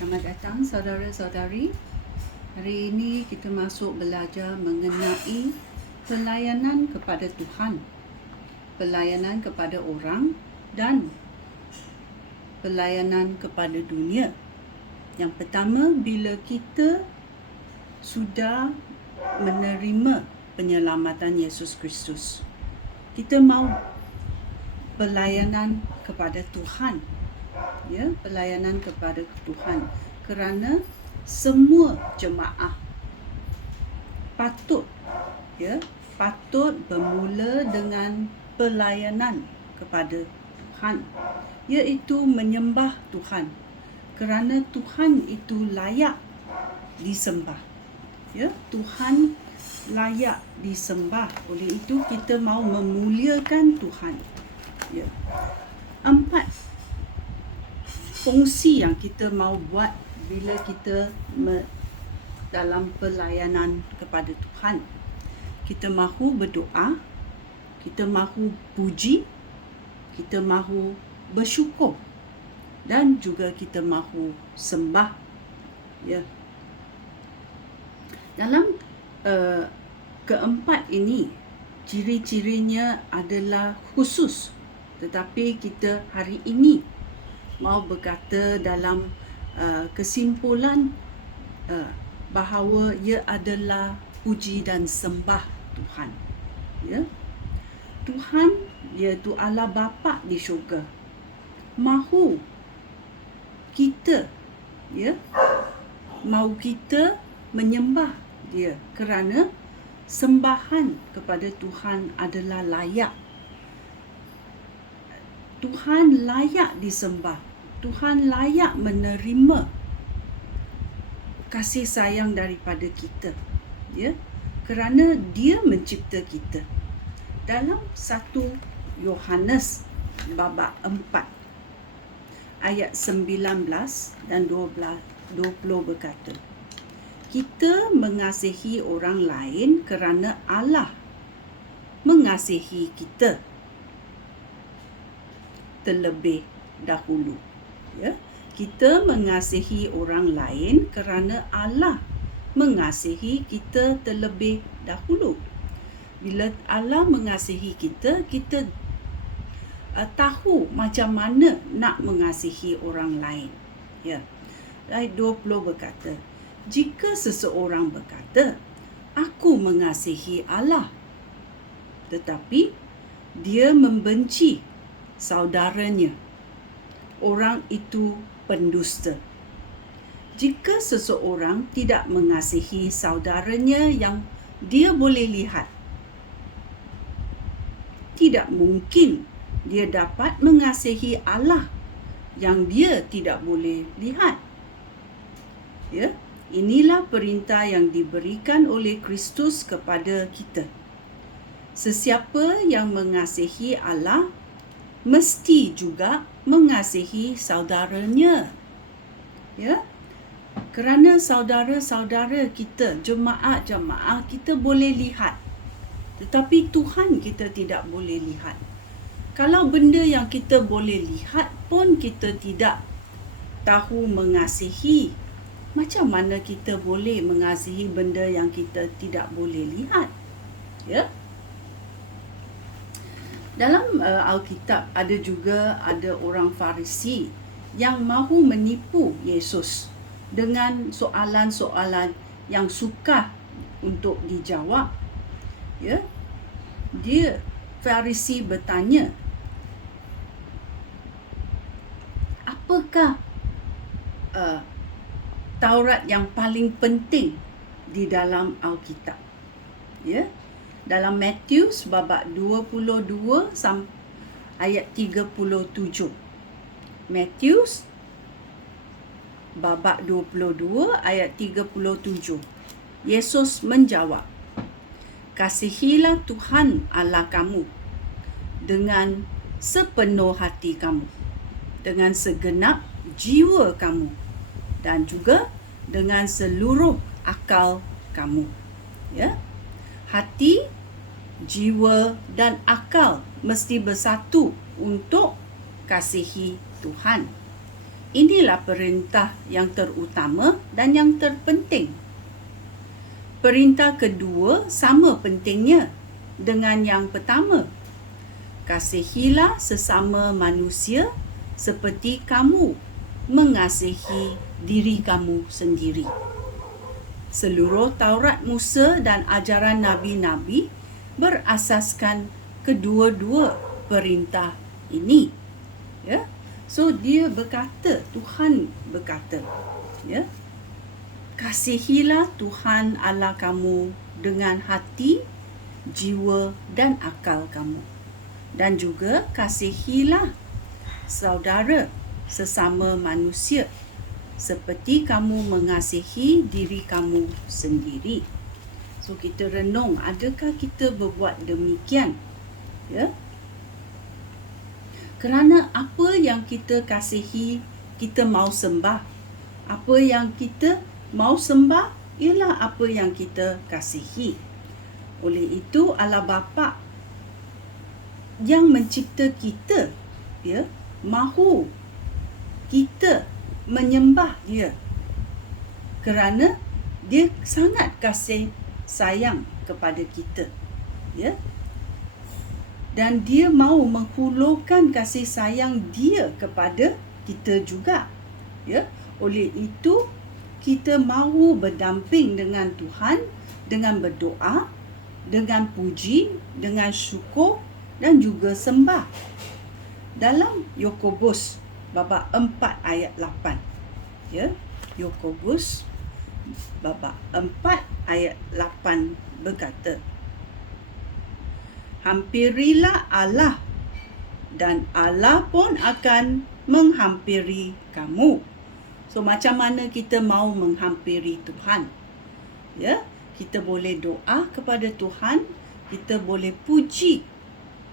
Selamat datang saudara-saudari. Hari ini kita masuk belajar mengenai pelayanan kepada Tuhan, pelayanan kepada orang dan pelayanan kepada dunia. Yang pertama, bila kita sudah menerima penyelamatan Yesus Kristus, kita mau pelayanan kepada Tuhan. Pelayanan kepada Tuhan, kerana semua jemaah patut bermula dengan pelayanan kepada Tuhan, iaitu menyembah Tuhan, kerana Tuhan itu layak disembah. Tuhan layak disembah. Oleh itu kita mau memuliakan Tuhan. 4 fungsi yang kita mau buat bila kita dalam pelayanan kepada Tuhan. Kita mahu berdoa, kita mahu puji, kita mahu bersyukur, dan juga kita mahu sembah. Dalam keempat ini, ciri-cirinya adalah khusus, tetapi kita hari ini mau berkata dalam kesimpulan bahawa ia adalah puji dan sembah Tuhan. Tuhan iaitu Allah Bapa di syurga mahu kita menyembah Dia, kerana sembahan kepada Tuhan adalah layak. Tuhan layak disembah. Tuhan layak menerima kasih sayang daripada kita, kerana Dia mencipta kita. Dalam 1 Yohanes babak 4 ayat 19 dan 20 berkata, kita mengasihi orang lain kerana Allah mengasihi kita terlebih dahulu. Kita mengasihi orang lain kerana Allah mengasihi kita terlebih dahulu. Bila Allah mengasihi kita, kita tahu macam mana nak mengasihi orang lain. Ayat 20 berkata, jika seseorang berkata, aku mengasihi Allah, tetapi dia membenci saudaranya, orang itu pendusta. Jika seseorang tidak mengasihi saudaranya yang dia boleh lihat, tidak mungkin dia dapat mengasihi Allah yang dia tidak boleh lihat. Inilah perintah yang diberikan oleh Kristus kepada kita. Sesiapa yang mengasihi Allah mesti juga mengasihi saudaranya. Kerana saudara-saudara kita, jemaah-jemaah kita boleh lihat, tetapi Tuhan kita tidak boleh lihat. Kalau benda yang kita boleh lihat pun kita tidak tahu mengasihi, macam mana kita boleh mengasihi benda yang kita tidak boleh lihat? Dalam Alkitab ada orang Farisi yang mahu menipu Yesus dengan soalan-soalan yang sukar untuk dijawab. Farisi bertanya, apakah Taurat yang paling penting di dalam Alkitab? Dalam Matius babak 22 ayat 37. Matius babak 22 ayat 37. Yesus menjawab, kasihilah Tuhan Allah kamu dengan sepenuh hati kamu, dengan segenap jiwa kamu, dan juga dengan seluruh akal kamu. Hati, jiwa dan akal mesti bersatu untuk kasihi Tuhan. Inilah perintah yang terutama dan yang terpenting. Perintah kedua sama pentingnya dengan yang pertama. Kasihilah sesama manusia seperti kamu mengasihi diri kamu sendiri. Seluruh Taurat Musa dan ajaran Nabi-Nabi berasaskan kedua-dua perintah ini. Ya. So dia berkata, Tuhan berkata, ya, kasihilah Tuhan Allah kamu dengan hati, jiwa dan akal kamu. Dan juga kasihilah saudara sesama manusia seperti kamu mengasihi diri kamu sendiri. So kita renung, adakah kita berbuat demikian? Ya. Kerana apa yang kita kasihi, kita mau sembah. Apa yang kita mau sembah ialah apa yang kita kasihi. Oleh itu Allah Bapa yang mencipta kita, ya, mahu kita menyembah dia kerana dia sangat kasih sayang kepada kita, ya, dan dia mahu menghulurkan kasih sayang dia kepada kita juga, ya. Oleh itu kita mahu berdamping dengan Tuhan dengan berdoa, dengan puji, dengan syukur dan juga sembah. Dalam Yakobus bab 4 ayat 8, ya, Yakobus bab 4 ayat 8 berkata, hampirilah Allah dan Allah pun akan menghampiri kamu. So macam mana kita mau menghampiri Tuhan? Ya, kita boleh doa kepada Tuhan, kita boleh puji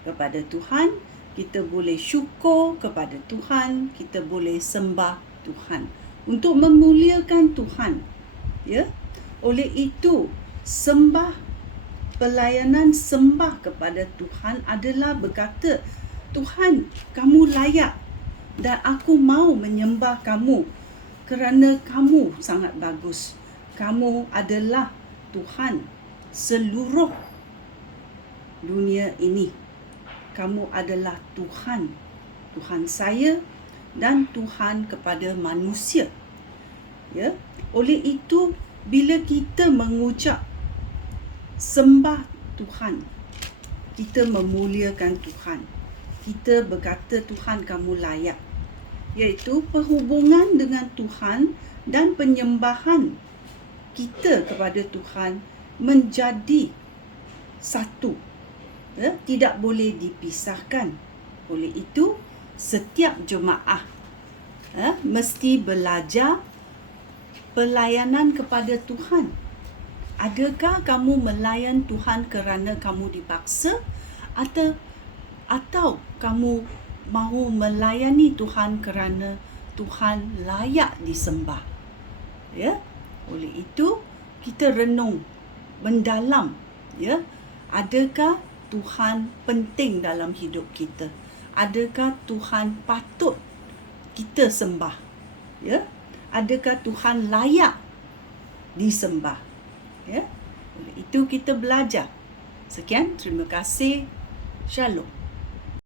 kepada Tuhan, kita boleh syukur kepada Tuhan, kita boleh sembah Tuhan untuk memuliakan Tuhan. Ya. Oleh itu, pelayanan sembah kepada Tuhan adalah berkata, Tuhan, kamu layak dan aku mau menyembah kamu kerana kamu sangat bagus. Kamu adalah Tuhan seluruh dunia ini. Kamu adalah Tuhan, Tuhan saya dan Tuhan kepada manusia. Ya. Oleh itu, bila kita mengucap sembah Tuhan, kita memuliakan Tuhan. Kita berkata, Tuhan kamu layak. Iaitu perhubungan dengan Tuhan dan penyembahan kita kepada Tuhan menjadi satu. Ya, tidak boleh dipisahkan. Oleh itu, setiap jemaah mesti belajar pelayanan kepada Tuhan. Adakah kamu melayan Tuhan kerana kamu dipaksa atau kamu mahu melayani Tuhan kerana Tuhan layak disembah? Ya. Oleh itu kita renung mendalam, ya. Adakah Tuhan penting dalam hidup kita? Adakah Tuhan patut kita sembah? Ya. Adakah Tuhan layak disembah? Ya. Oleh itu kita belajar. Sekian, terima kasih. Shalom.